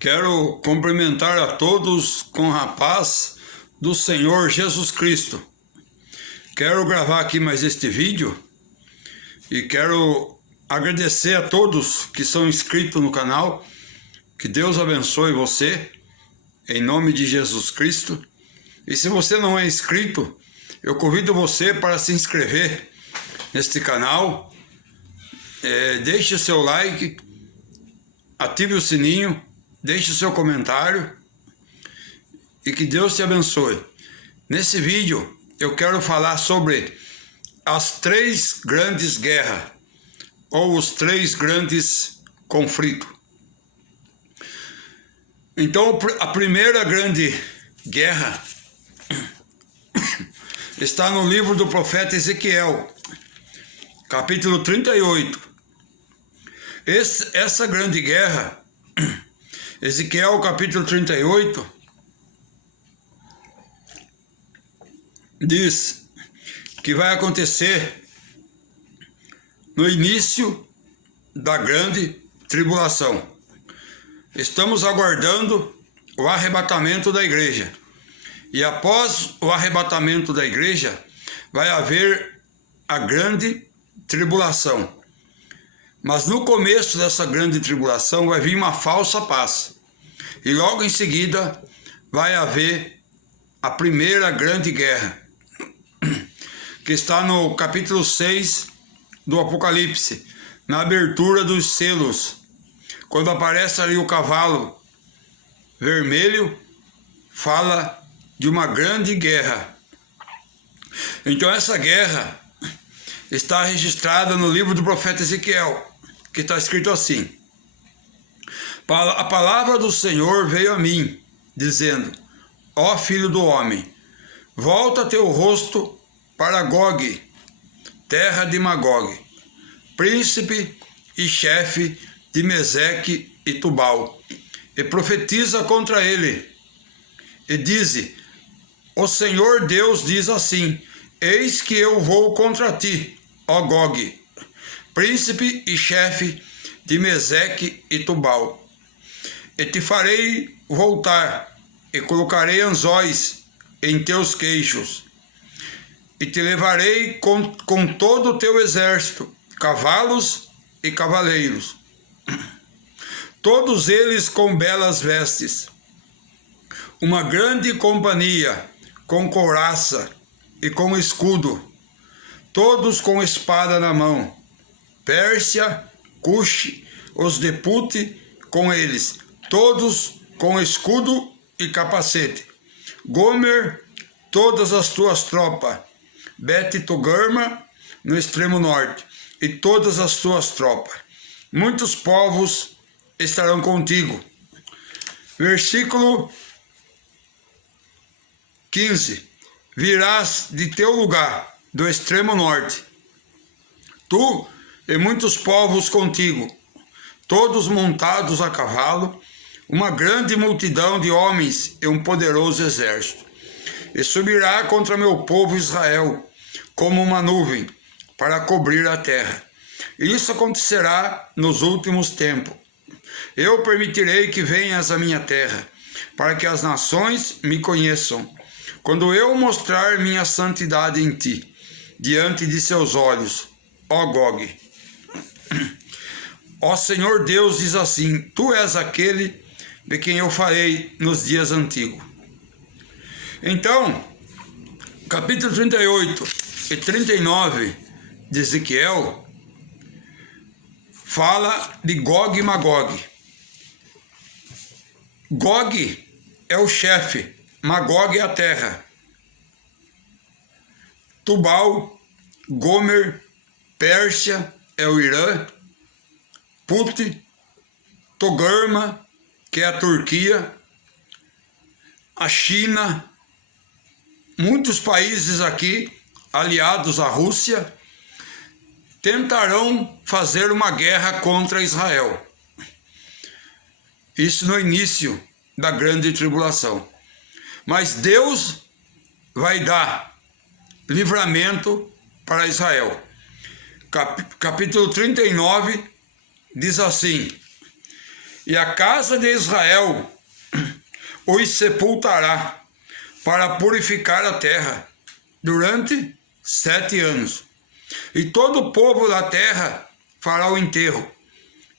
Quero cumprimentar a todos com a paz do Senhor Jesus Cristo. Quero gravar aqui mais este vídeo e quero agradecer a todos que são inscritos no canal. Que Deus abençoe você, em nome de Jesus Cristo. E se você não é inscrito, eu convido você para se inscrever neste canal. Deixe o seu like, ative o sininho, deixe o seu comentário e que Deus te abençoe. Nesse vídeo eu quero falar sobre as 3 grandes guerras ou os 3 grandes conflitos. Então, a primeira grande guerra está no livro do profeta Ezequiel, capítulo 38. Essa grande guerra, Ezequiel capítulo 38, diz que vai acontecer no início da grande tribulação. Estamos aguardando o arrebatamento da igreja. E após o arrebatamento da igreja, vai haver a grande tribulação. Mas no começo dessa grande tribulação vai vir uma falsa paz. E logo em seguida vai haver a primeira grande guerra, que está no capítulo 6 do Apocalipse, na abertura dos selos. Quando aparece ali o cavalo vermelho, fala de uma grande guerra. Então essa guerra está registrada no livro do profeta Ezequiel, que está escrito assim: a palavra do Senhor veio a mim, dizendo: ó filho do homem, volta teu rosto para Gog, terra de Magog, príncipe e chefe de Meseque e Tubal, e profetiza contra ele, e dize: o Senhor Deus diz assim: eis que eu vou contra ti, ó Gog, príncipe e chefe de Meseque e Tubal, e te farei voltar, e colocarei anzóis em teus queixos, e te levarei com todo o teu exército, cavalos e cavaleiros, todos eles com belas vestes, uma grande companhia, com couraça e com escudo, todos com espada na mão, Pérsia, Cuxe, os de Pute com eles, todos com escudo e capacete, Gomer, todas as tuas tropas, Bet-togarma no extremo norte, e todas as tuas tropas. Muitos povos estarão contigo. Versículo 15. Virás de teu lugar, do extremo norte, tu e muitos povos contigo, todos montados a cavalo, uma grande multidão de homens e um poderoso exército. E subirá contra meu povo Israel, como uma nuvem, para cobrir a terra. E isso acontecerá nos últimos tempos. Eu permitirei que venhas à minha terra, para que as nações me conheçam, quando eu mostrar minha santidade em ti, diante de seus olhos, ó Gog. Ó Senhor Deus diz assim: tu és aquele de quem eu falei nos dias antigos. Então, capítulo 38 e 39 de Ezequiel fala de Gog e Magog. Gog é o chefe, Magog é a terra. Tubal, Gomer, Pérsia é o Irã, Pute, Togarma, que é a Turquia, a China, muitos países aqui aliados à Rússia tentarão fazer uma guerra contra Israel. Isso no início da grande tribulação. Mas Deus vai dar livramento para Israel. Capítulo 39 diz assim: e a casa de Israel os sepultará para purificar a terra durante 7 anos. E todo o povo da terra fará o enterro.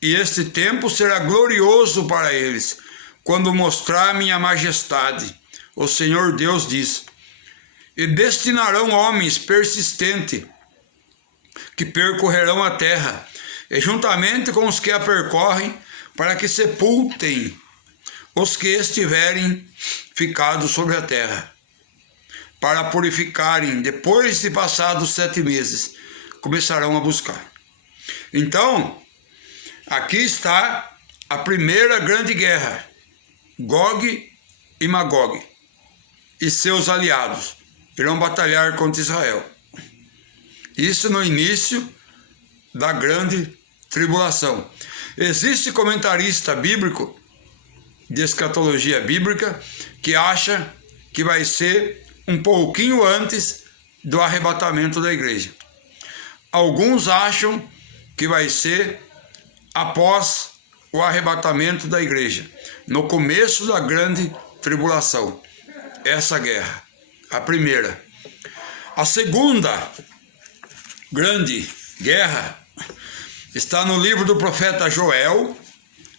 E este tempo será glorioso para eles, quando mostrar minha majestade. O Senhor Deus diz: e destinarão homens persistentes, que percorrerão a terra, e juntamente com os que a percorrem, para que sepultem os que estiverem ficados sobre a terra, para purificarem. Depois de passados 7 meses, começarão a buscar. Então, aqui está a primeira grande guerra, Gog e Magog e seus aliados irão batalhar contra Israel. Isso no início da grande tribulação. Existe comentarista bíblico, de escatologia bíblica, que acha que vai ser um pouquinho antes do arrebatamento da igreja. Alguns acham que vai ser após o arrebatamento da igreja, no começo da grande tribulação. Essa guerra, a primeira. A segunda grande guerra está no livro do profeta Joel,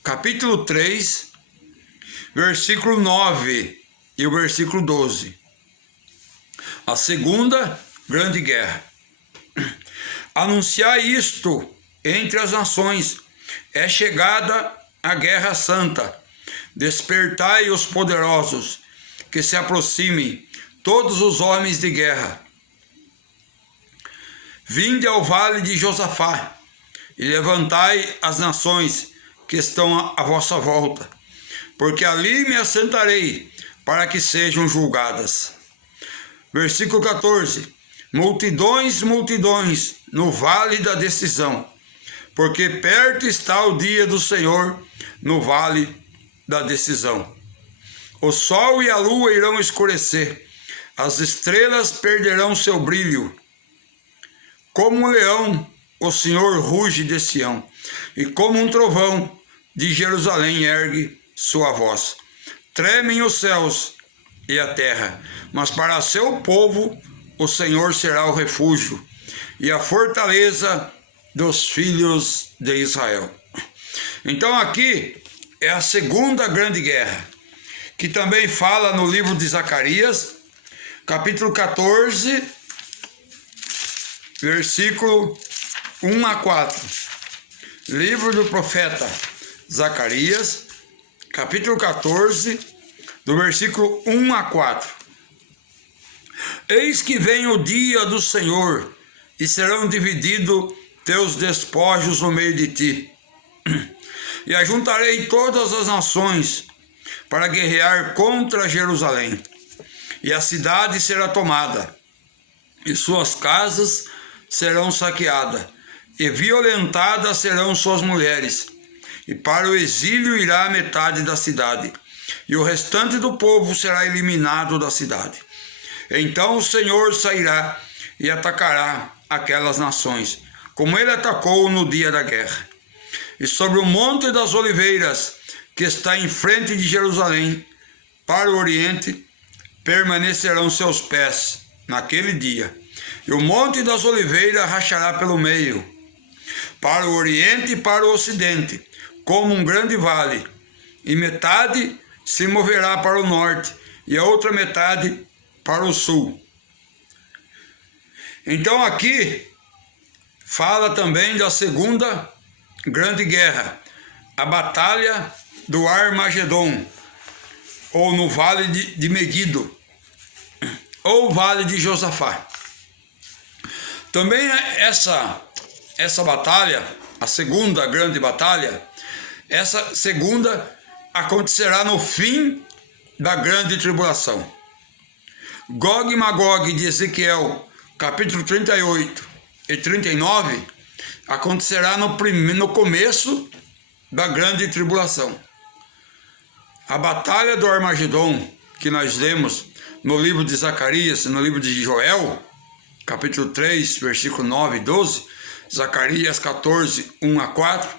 capítulo 3, versículo 9 e o versículo 12. A segunda grande guerra. Anunciai isto entre as nações, é chegada a guerra santa. Despertai os poderosos, que se aproximem, todos os homens de guerra. Vinde ao vale de Josafá, e levantai as nações que estão à vossa volta, porque ali me assentarei, para que sejam julgadas. Versículo 14. Multidões, multidões, no vale da decisão, porque perto está o dia do Senhor, no vale da decisão. O sol e a lua irão escurecer, as estrelas perderão seu brilho. Como um leão, o Senhor ruge de Sião, e como um trovão, de Jerusalém ergue sua voz. Tremem os céus e a terra, mas para seu povo o Senhor será o refúgio e a fortaleza dos filhos de Israel. Então aqui é a segunda grande guerra, que também fala no livro de Zacarias, capítulo 14, versículo 1 a 4. Livro do profeta Zacarias, capítulo 14, do versículo 1 a 4. Eis que vem o dia do Senhor, e serão divididos teus despojos no meio de ti. E ajuntarei todas as nações para guerrear contra Jerusalém. E a cidade será tomada, e suas casas serão saqueadas, e violentadas serão suas mulheres. E para o exílio irá a metade da cidade, e o restante do povo será eliminado da cidade. Então o Senhor sairá e atacará aquelas nações, como ele atacou no dia da guerra. E sobre o monte das oliveiras, que está em frente de Jerusalém, para o oriente, permanecerão seus pés naquele dia. E o monte das oliveiras rachará pelo meio, para o oriente e para o ocidente, como um grande vale, e metade se moverá para o norte, e a outra metade para o sul. Então aqui fala também da segunda grande guerra, a batalha do Armagedon, ou no vale de Megido, ou vale de Josafá. Também essa batalha, a segunda grande batalha, essa segunda acontecerá no fim da grande tribulação. Gog e Magog de Ezequiel, capítulo 38 e 39, acontecerá no começo da grande tribulação. A batalha do Armagedon, que nós lemos no livro de Zacarias, no livro de Joel, capítulo 3, versículo 9 e 12, Zacarias 14, 1 a 4,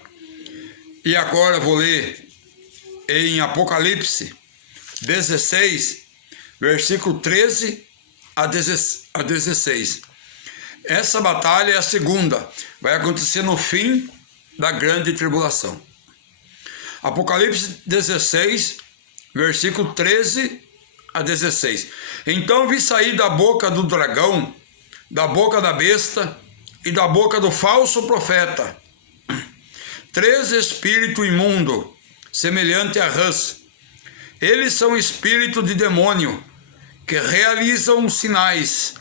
e agora vou ler em Apocalipse 16, versículo 13 a 16. Essa batalha é a segunda, vai acontecer no fim da grande tribulação. Apocalipse 16, versículo 13 a 16. Então vi sair da boca do dragão, da boca da besta e da boca do falso profeta 3 espíritos imundos, semelhante a rãs. Eles são espírito de demônio, que realizam sinais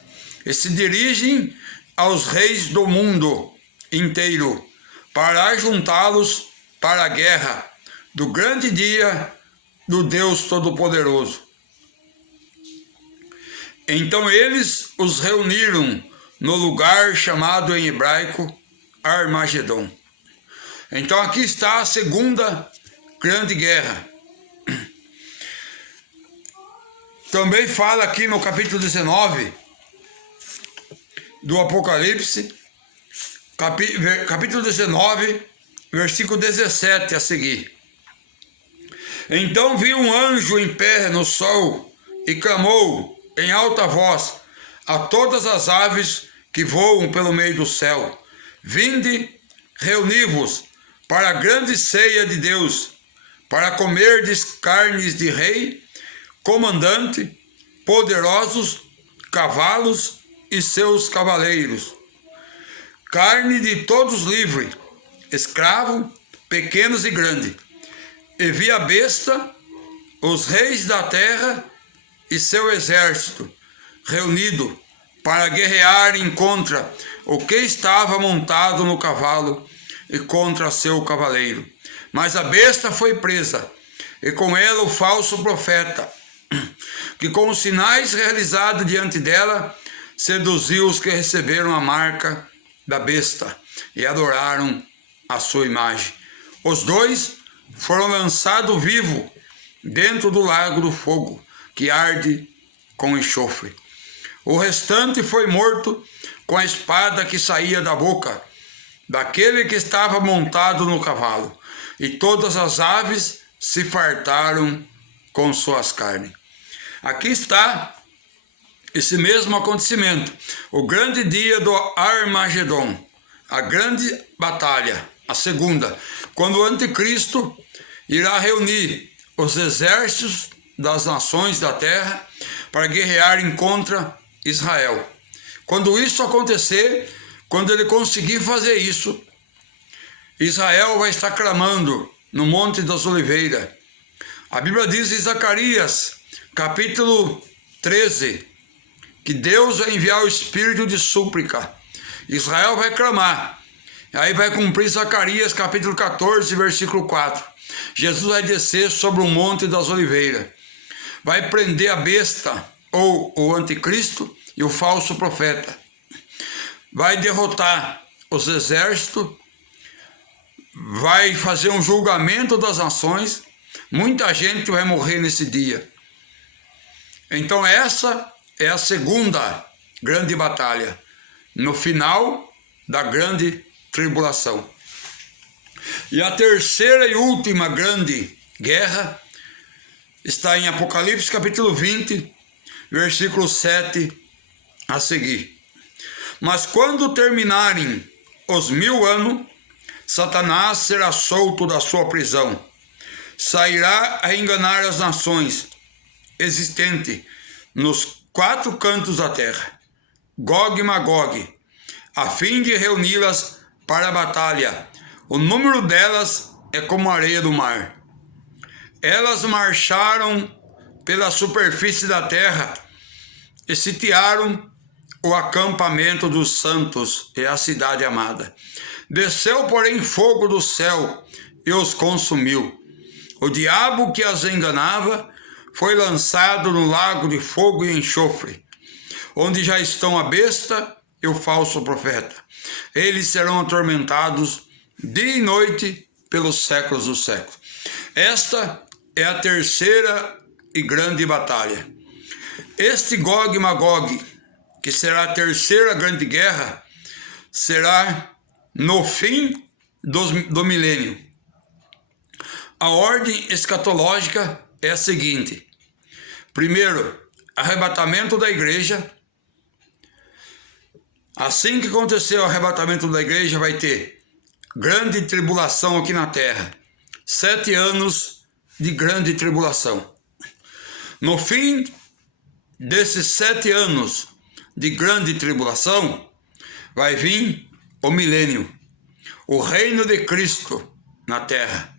e se dirigem aos reis do mundo inteiro, para juntá-los para a guerra do grande dia do Deus Todo-Poderoso. Então eles os reuniram no lugar chamado em hebraico Armagedon. Então aqui está a segunda grande guerra. Também fala aqui no capítulo 19 do Apocalipse, capítulo 19, versículo 17 a seguir. Então vi um anjo em pé no sol e clamou em alta voz a todas as aves que voam pelo meio do céu: vinde, reuni-vos para a grande ceia de Deus, para comerdes carnes de rei, comandante, poderosos, cavalos e seus cavaleiros, carne de todos livres, escravos, pequenos e grandes. E vi a besta, os reis da terra e seu exército reunido para guerrearem contra o que estava montado no cavalo e contra seu cavaleiro. Mas a besta foi presa, e com ela o falso profeta, que com os sinais realizados diante dela, seduziu os que receberam a marca da besta e adoraram a sua imagem. Os 2 foram lançados vivos dentro do lago do fogo, que arde com enxofre. O restante foi morto com a espada que saía da boca daquele que estava montado no cavalo, e todas as aves se fartaram com suas carnes. Aqui está esse mesmo acontecimento, o grande dia do Armagedon, a grande batalha, a segunda, quando o anticristo irá reunir os exércitos das nações da terra para guerrearem contra Israel. Quando isso acontecer, quando ele conseguir fazer isso, Israel vai estar clamando no Monte das Oliveiras. A Bíblia diz em Zacarias, capítulo 13, que Deus vai enviar o espírito de súplica. Israel vai clamar. Aí vai cumprir Zacarias, capítulo 14, versículo 4. Jesus vai descer sobre o Monte das Oliveiras. Vai prender a besta, ou o anticristo, e o falso profeta. Vai derrotar os exércitos, vai fazer um julgamento das nações, muita gente vai morrer nesse dia. Então essa é a segunda grande batalha, no final da grande tribulação. E a terceira e última grande guerra está em Apocalipse capítulo 20, versículo 7 a seguir. Mas quando terminarem os 1000 anos, Satanás será solto da sua prisão, sairá a enganar as nações existentes nos 4 cantos da terra, Gog e Magog, a fim de reuni-las para a batalha. O número delas é como a areia do mar. Elas marcharam pela superfície da terra e sitiaram o acampamento dos santos e a cidade amada. Desceu, porém, fogo do céu e os consumiu. O diabo que as enganava foi lançado no lago de fogo e enxofre, onde já estão a besta e o falso profeta. Eles serão atormentados dia e noite pelos séculos dos séculos. Esta é a terceira e grande batalha. Este Gog e Magog, que será a terceira grande guerra, será no fim do milênio. a ordem escatológica é a seguinte. Primeiro, arrebatamento da igreja. Assim que acontecer o arrebatamento da igreja, vai ter grande tribulação aqui na terra. 7 anos de grande tribulação. No fim desses 7 anos de grande tribulação, vai vir o milênio, o reino de Cristo na terra.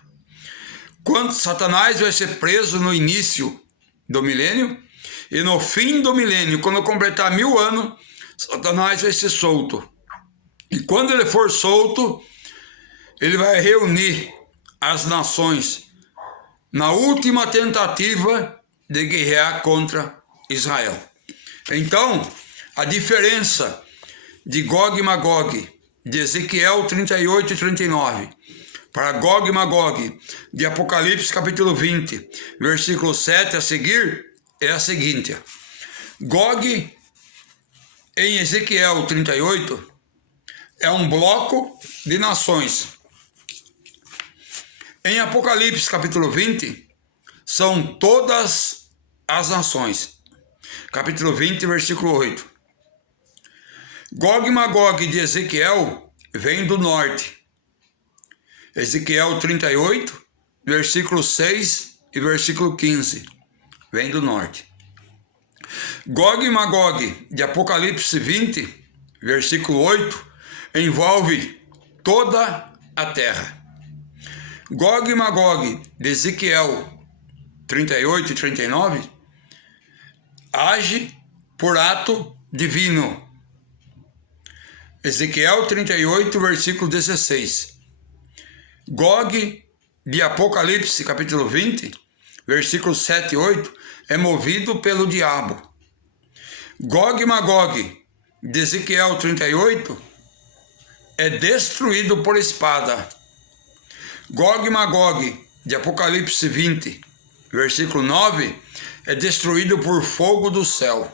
Quando Satanás vai ser preso no início do milênio, e no fim do milênio, quando completar 1000 anos, Satanás vai ser solto. E quando ele for solto, ele vai reunir as nações na última tentativa de guerrear contra Israel. Então, a diferença de Gog e Magog, de Ezequiel 38 e 39, para Gog e Magog, de Apocalipse capítulo 20, versículo 7 a seguir, é a seguinte. Gog, em Ezequiel 38, é um bloco de nações. Em Apocalipse capítulo 20, são todas as nações. Capítulo 20, versículo 8. Gog e Magog de Ezequiel vem do norte. Ezequiel 38, versículo 6 e versículo 15. Vem do norte. Gog e Magog de Apocalipse 20, versículo 8, envolve toda a terra. Gog e Magog de Ezequiel 38 e 39 age por ato divino. Ezequiel 38, versículo 16. Gog de Apocalipse capítulo 20, versículos 7 e 8, é movido pelo diabo. Gog e Magog de Ezequiel 38 é destruído por espada. Gog e Magog de Apocalipse 20, versículo 9, é destruído por fogo do céu.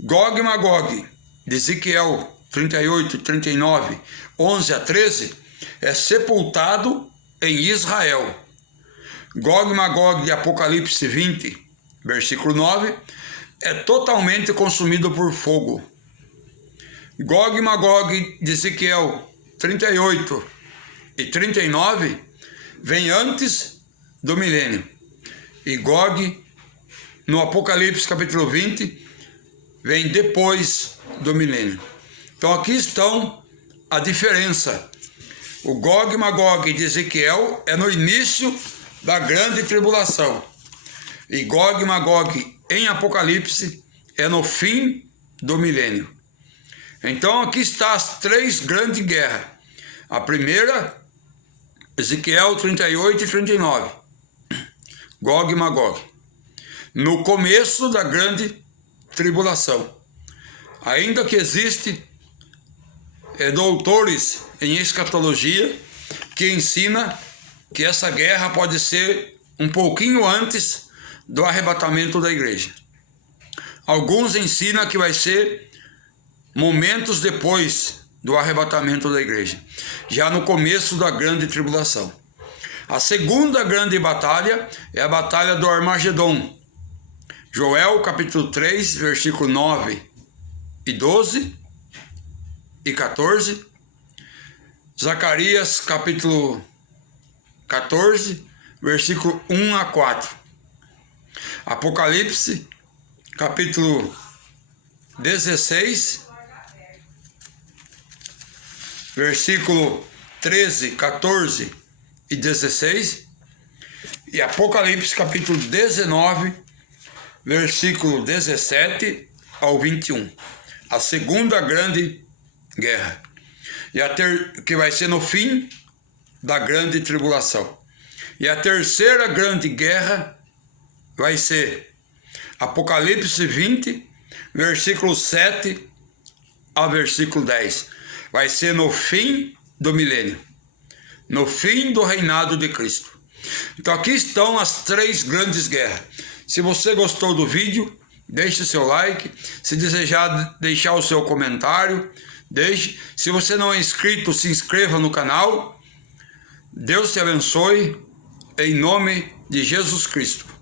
Gog e Magog de Ezequiel 38 e 39, 11 a 13, é sepultado em Israel. Gog e Magog de Apocalipse 20, versículo 9, é totalmente consumido por fogo. Gog e Magog de Ezequiel 38 e 39 vem antes do milênio. E Gog, no Apocalipse capítulo 20, vem depois do milênio. Então aqui estão a diferença. O Gog e Magog de Ezequiel é no início da grande tribulação. E Gog e Magog em Apocalipse é no fim do milênio. Então aqui está as 3 grandes guerras. A primeira, Ezequiel 38 e 39. Gog e Magog. No começo da grande tribulação. Ainda que existe doutores em escatologia que ensina que essa guerra pode ser um pouquinho antes do arrebatamento da igreja. Alguns ensinam que vai ser momentos depois do arrebatamento da igreja, já no começo da grande tribulação. A segunda grande batalha é a batalha do Armagedon. Joel capítulo 3, versículo 9 e 12 e 14. Zacarias capítulo 14, versículo 1 a 4. Apocalipse capítulo 16, versículo 13, 14 e 16. E Apocalipse capítulo 19, versículo 17 ao 21. A segunda grande guerra. E que vai ser no fim da grande tribulação. E a terceira grande guerra vai ser Apocalipse 20, versículo 7 ao versículo 10. Vai ser no fim do milênio, no fim do reinado de Cristo. Então aqui estão as 3 grandes guerras. Se você gostou do vídeo, deixe seu like. Se desejar deixar o seu comentário, deixe. Se você não é inscrito, se inscreva no canal. Deus te abençoe. em nome de Jesus Cristo.